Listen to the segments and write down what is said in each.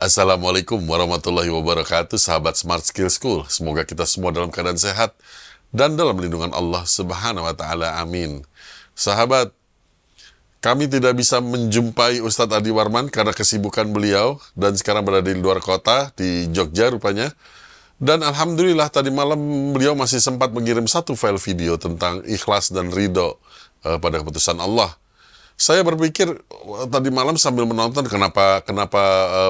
Assalamualaikum warahmatullahi wabarakatuh, sahabat Smart Skill School. Semoga kita semua dalam keadaan sehat dan dalam lindungan Allah Subhanahu wa Ta'ala. Amin. Sahabat, kami tidak bisa menjumpai Ustadz Adi Warman karena kesibukan beliau dan sekarang berada di luar kota, di Jogja rupanya. Dan alhamdulillah tadi malam beliau masih sempat mengirim satu file video tentang ikhlas dan ridho pada keputusan Allah. Saya berpikir tadi malam sambil menonton kenapa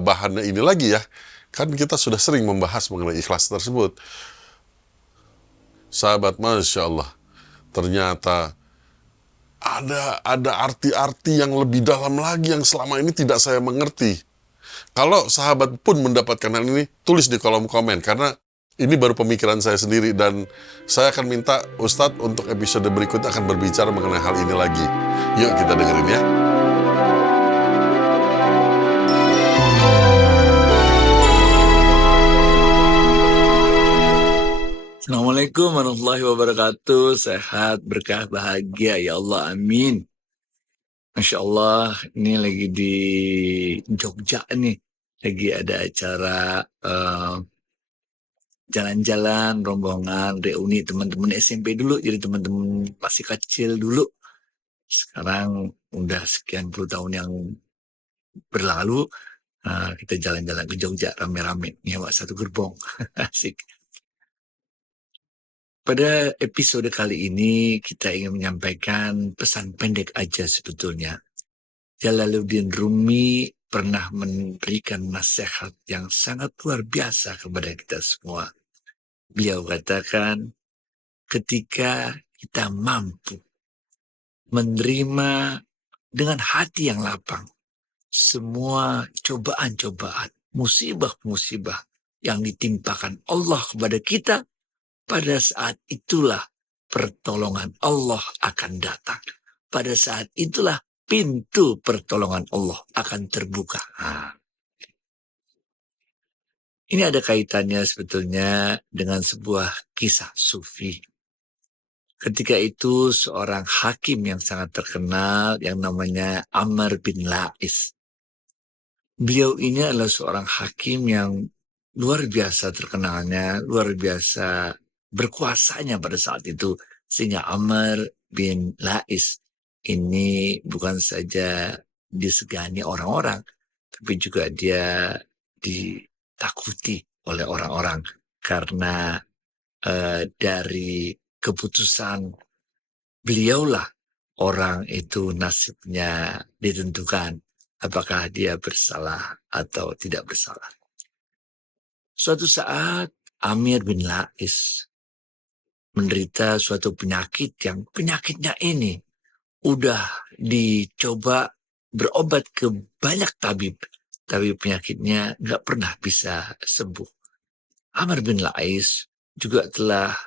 bahannya ini lagi ya. Kan kita sudah sering membahas mengenai ikhlas tersebut. Sahabat, Masya Allah, ternyata ada arti-arti yang lebih dalam lagi yang selama ini tidak saya mengerti. Kalau sahabat pun mendapatkan hal ini, tulis di kolom komen, karena ini baru pemikiran saya sendiri, dan saya akan minta Ustadz untuk episode berikutnya akan berbicara mengenai hal ini lagi. Yuk kita dengerin ya. Assalamualaikum warahmatullahi wabarakatuh. Sehat, berkah, bahagia ya Allah, amin. Masya Allah, ini lagi di Jogja nih. Lagi ada acara jalan-jalan, rombongan, reuni teman-teman SMP dulu. Jadi teman-teman masih kecil dulu. Sekarang udah sekian puluh tahun yang berlalu, kita jalan-jalan ke Jogja rame-rame. Nyewa satu gerbong. Asik. Pada episode kali ini kita ingin menyampaikan pesan pendek aja sebetulnya. Jalaluddin Rumi pernah memberikan nasihat yang sangat luar biasa kepada kita semua. Beliau katakan, ketika kita mampu menerima dengan hati yang lapang semua cobaan-cobaan, musibah-musibah yang ditimpakan Allah kepada kita, pada saat itulah pertolongan Allah akan datang. Pada saat itulah pintu pertolongan Allah akan terbuka. Ini ada kaitannya sebetulnya dengan sebuah kisah sufi. Ketika itu seorang hakim yang sangat terkenal yang namanya Amr bin La'is. Beliau ini adalah seorang hakim yang luar biasa terkenalnya, luar biasa berkuasanya pada saat itu, sehingga Amr bin La'is ini bukan saja disegani orang-orang, tapi juga dia ditakuti oleh orang-orang karena dari keputusan beliaulah orang itu nasibnya ditentukan apakah dia bersalah atau tidak bersalah. Suatu saat Amr bin La'is menderita suatu penyakit yang penyakitnya ini udah dicoba berobat ke banyak tabib, tapi penyakitnya nggak pernah bisa sembuh. Amr bin La'is juga telah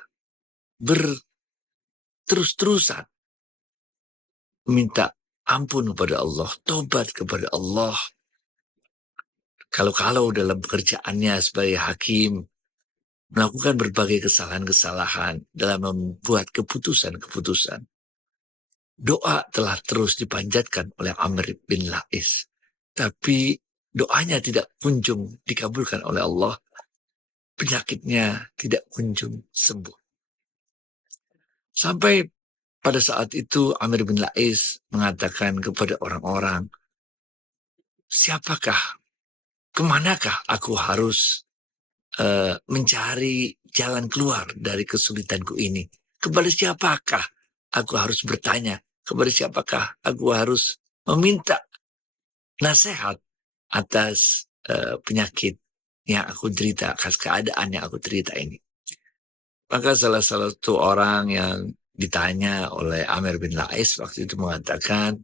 berterus-terusan minta ampun kepada Allah, tobat kepada Allah. Kalau dalam pekerjaannya sebagai hakim, melakukan berbagai kesalahan-kesalahan dalam membuat keputusan-keputusan. Doa telah terus dipanjatkan oleh Amr bin La'is. Tapi doanya tidak kunjung dikabulkan oleh Allah. Penyakitnya tidak kunjung sembuh. Sampai pada saat itu Amr bin La'is mengatakan kepada orang-orang, siapakah, kemanakah aku harus mencari jalan keluar dari kesulitanku ini? Kepada siapakah aku harus bertanya? Kepada siapakah aku harus meminta nasihat atas penyakit yang aku derita, atas keadaan yang aku derita ini? Maka salah satu orang yang ditanya oleh Amr bin La'is waktu itu mengatakan,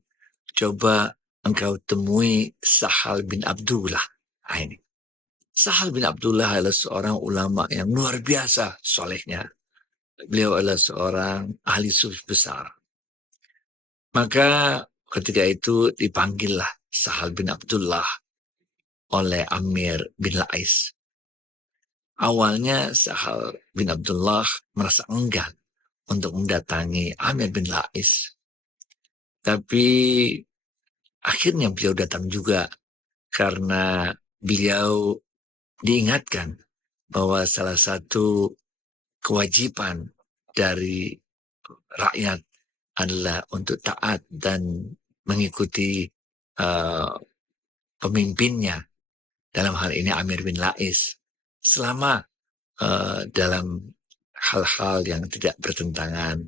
coba engkau temui Sahal bin Abdullah. Ini Sahal bin Abdullah adalah seorang ulama yang luar biasa solehnya. Beliau adalah seorang ahli sufi besar. Maka ketika itu dipanggillah Sahal bin Abdullah oleh Amr bin La'is. Awalnya Sahal bin Abdullah merasa enggan untuk mendatangi Amr bin La'is. Tapi akhirnya beliau datang juga karena beliau diingatkan bahwa salah satu kewajiban dari rakyat adalah untuk taat dan mengikuti uh, pemimpinnya, dalam hal ini Amir bin Lais, selama dalam hal-hal yang tidak bertentangan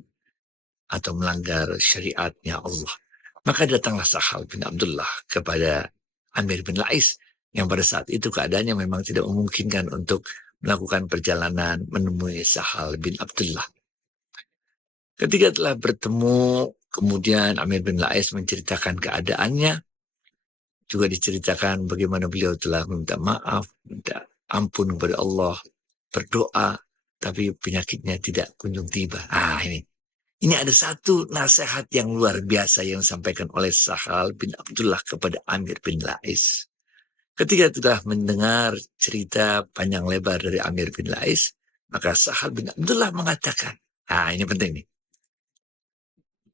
atau melanggar syariatnya Allah. Maka datanglah Sahal bin Abdullah kepada Amir bin Lais yang pada saat itu keadaannya memang tidak memungkinkan untuk melakukan perjalanan menemui Sahal bin Abdullah. Ketika telah bertemu, kemudian Amir bin Lais menceritakan keadaannya, juga diceritakan bagaimana beliau telah meminta maaf, minta ampun kepada Allah, berdoa, tapi penyakitnya tidak kunjung tiba. Ini ada satu nasihat yang luar biasa yang disampaikan oleh Sahal bin Abdullah kepada Amir bin Lais. Ketika telah mendengar cerita panjang lebar dari Amir bin Lais, maka Sahal bin Abdullah mengatakan, ini penting nih,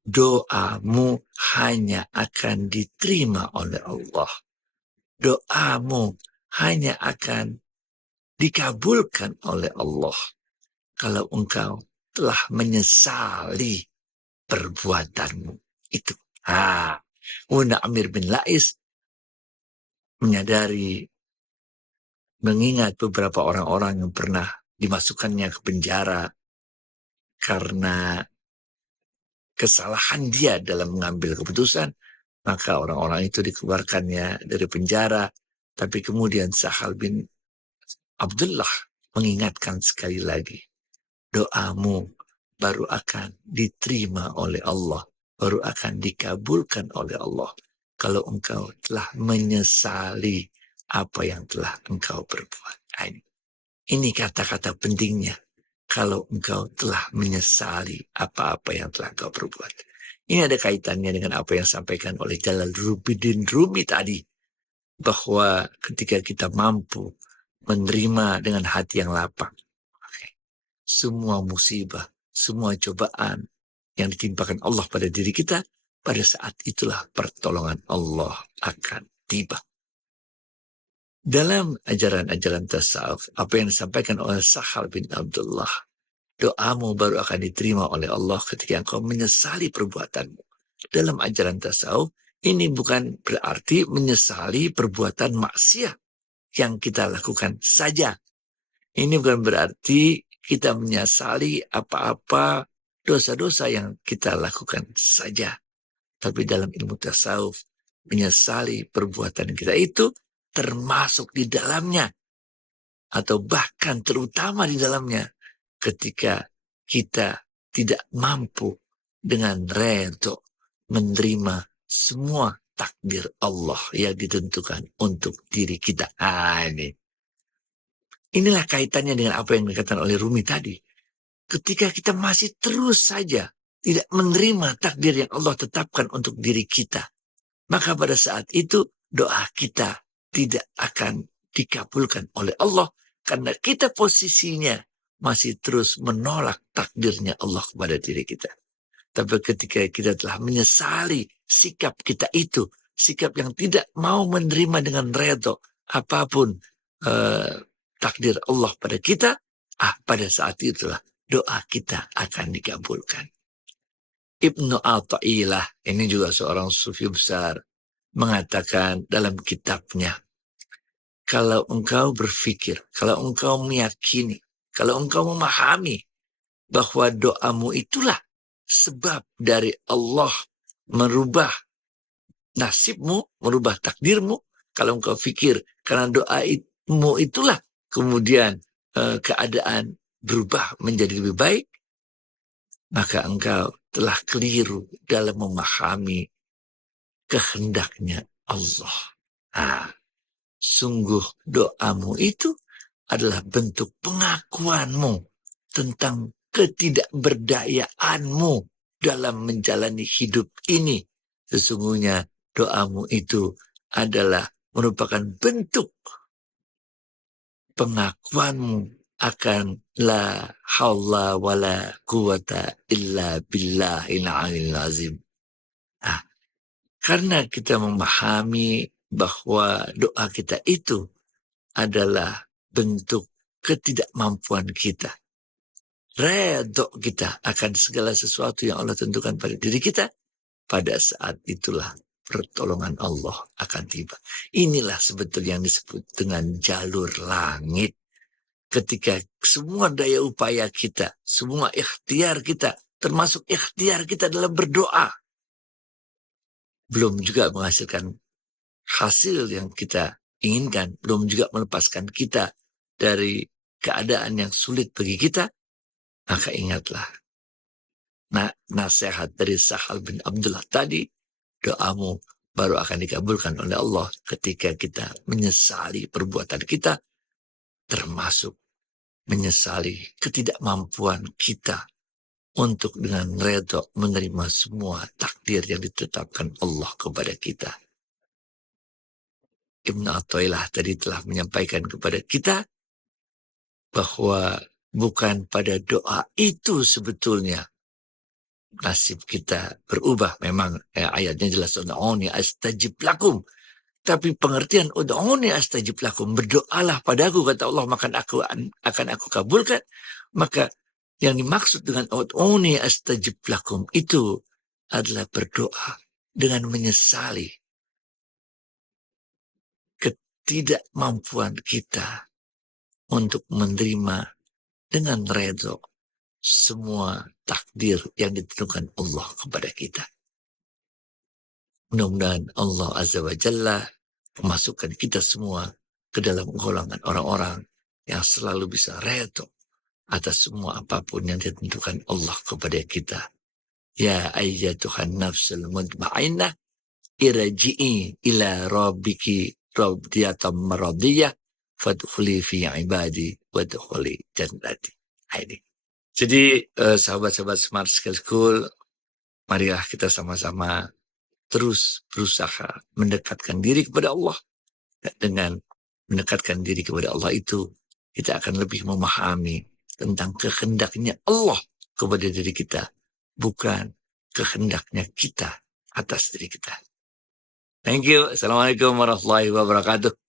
doamu hanya akan diterima oleh Allah. Doamu hanya akan dikabulkan oleh Allah kalau engkau telah menyesali perbuatanmu itu. Amir bin Lais menyadari, mengingat beberapa orang-orang yang pernah dimasukkannya ke penjara karena kesalahan dia dalam mengambil keputusan, maka orang-orang itu dikeluarkannya dari penjara. Tapi kemudian Sahal bin Abdullah mengingatkan sekali lagi, doamu baru akan diterima oleh Allah, baru akan dikabulkan oleh Allah kalau engkau telah menyesali apa yang telah engkau perbuat. Ini kata-kata pentingnya. Kalau engkau telah menyesali apa-apa yang telah engkau perbuat. Ini ada kaitannya dengan apa yang disampaikan oleh Jalaluddin Rumi tadi, bahwa ketika kita mampu menerima dengan hati yang lapang, semua musibah, semua cobaan yang ditimpakan Allah pada diri kita, pada saat itulah pertolongan Allah akan tiba. Dalam ajaran-ajaran tasawuf, apa yang disampaikan oleh Sahal bin Abdullah, doamu baru akan diterima oleh Allah ketika engkau menyesali perbuatanmu. Dalam ajaran tasawuf, ini bukan berarti menyesali perbuatan maksiat yang kita lakukan saja. Ini bukan berarti kita menyesali apa-apa dosa-dosa yang kita lakukan saja. Tapi dalam ilmu tasawuf, menyesali perbuatan kita itu termasuk di dalamnya, atau bahkan terutama di dalamnya, ketika kita tidak mampu dengan redha menerima semua takdir Allah yang ditentukan untuk diri kita. Inilah kaitannya dengan apa yang dikatakan oleh Rumi tadi. Ketika kita masih terus saja tidak menerima takdir yang Allah tetapkan untuk diri kita, maka pada saat itu doa kita tidak akan dikabulkan oleh Allah, karena kita posisinya masih terus menolak takdirnya Allah kepada diri kita. Tapi ketika kita telah menyesali sikap kita itu, sikap yang tidak mau menerima dengan redha apapun takdir Allah pada kita, pada saat itulah doa kita akan dikabulkan. Ibnu Athaillah, ini juga seorang sufi besar, mengatakan dalam kitabnya, kalau engkau berpikir, kalau engkau meyakini, kalau engkau memahami bahwa doamu itulah sebab dari Allah merubah nasibmu, merubah takdirmu, kalau engkau pikir karena doamu itulah kemudian keadaan berubah menjadi lebih baik, maka engkau telah keliru dalam memahami kehendaknya Allah. Sungguh doamu itu adalah bentuk pengakuanmu tentang ketidakberdayaanmu dalam menjalani hidup ini. Sesungguhnya doamu itu adalah merupakan bentuk pengakuanmu akan la haula wala quwata illa billahil aliyil azim. Karena kita memahami bahwa doa kita itu adalah bentuk ketidakmampuan kita. Redho kita akan segala sesuatu yang Allah tentukan pada diri kita. Pada saat itulah pertolongan Allah akan tiba. Inilah sebetulnya yang disebut dengan jalur langit. Ketika semua daya upaya kita, semua ikhtiar kita, termasuk ikhtiar kita dalam berdoa, belum juga menghasilkan hasil yang kita inginkan, belum juga melepaskan kita dari keadaan yang sulit bagi kita, maka ingatlah nasihat dari Sahal bin Abdullah tadi, doamu baru akan dikabulkan oleh Allah ketika kita menyesali perbuatan kita, termasuk menyesali ketidakmampuan kita untuk dengan redha menerima semua takdir yang ditetapkan Allah kepada kita. Ibn Athaillah tadi telah menyampaikan kepada kita bahwa bukan pada doa itu sebetulnya nasib kita berubah. Memang ayatnya jelas, ud'uni astajib lakum. Tapi pengertian ud'uni astajib lakum, berdoalah padaku, kata Allah, maka akan aku kabulkan. Maka yang dimaksud dengan ud'uni astajib lakum itu adalah berdoa dengan menyesali ketidakmampuan kita untuk menerima dengan redha semua takdir yang ditentukan Allah kepada kita. Mudah-mudahan Allah Azza wa Jalla memasukkan kita semua ke dalam golongan orang-orang yang selalu bisa redha atas semua apapun yang ditentukan Allah kepada kita. Ya ayyatuhan nafsul mutmainnah irji'i ila rabbiki radiyatan maradiyah fadkhuli fi ibadi wadkhuli jannati. Ini. Jadi sahabat-sahabat Smart Skill School, marilah kita sama-sama terus berusaha mendekatkan diri kepada Allah. Dengan mendekatkan diri kepada Allah itu, kita akan lebih memahami tentang kehendaknya Allah kepada diri kita, bukan kehendaknya kita atas diri kita. Thank you. Assalamualaikum warahmatullahi wabarakatuh.